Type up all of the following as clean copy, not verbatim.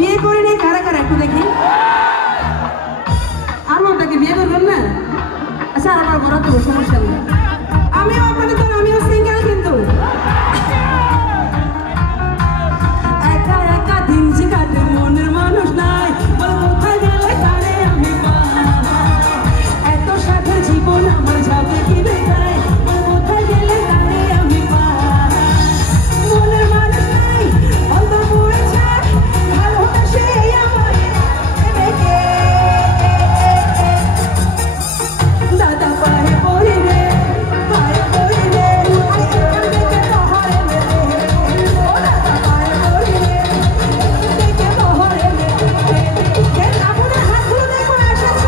বিয়ে করে নেই কারা কারা একটু দেখি। আর মনটাকে বিয়ে করবেন না? আচ্ছা আমার বড় তো সমস্যা নেই, আমিও আপনাদের তো আমিও সিঙ্গেল কিন্তু একা একা দিন যে কাটে মনের মানুষ নাই বল কোথায় গেলে কারে আমি এত সাথে জীবন আমার যাবে কি বেকার বল কোথায় গেলে কারে আমি মনের মানুষ নাই অন্ত পড়েছে ভালোবাসে আমার দাদা পায়ে পড়ি রে পায়ে পড়ি রে দেখে পাহাড়ে মেলে ও দাদা পায়ে পড়ি রে দেখে পাহাড়ে মেলে আপনার হাতগুলো দেখো এসেছ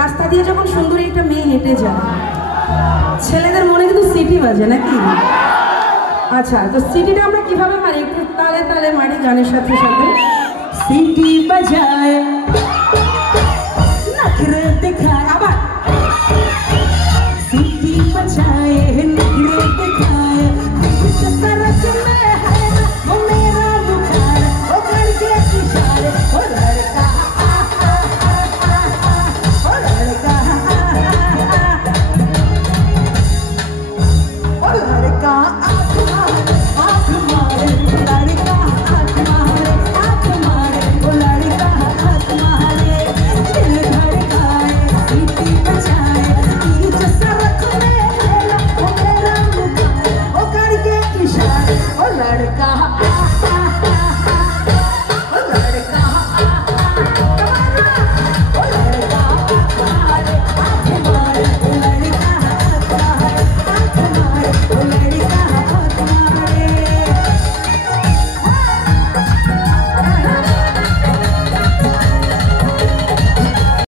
রাস্তা দিয়ে যখন সুন্দরী একটা মেয়ে হেঁটে যায় ছেলেদের মনে কিন্তু সিটি বাজে নাকি? আচ্ছা তো সিটিটা আমরা কিভাবে মারি? একটু তালে তালে মারি গানের সাথে সাথে সিটি বাজায়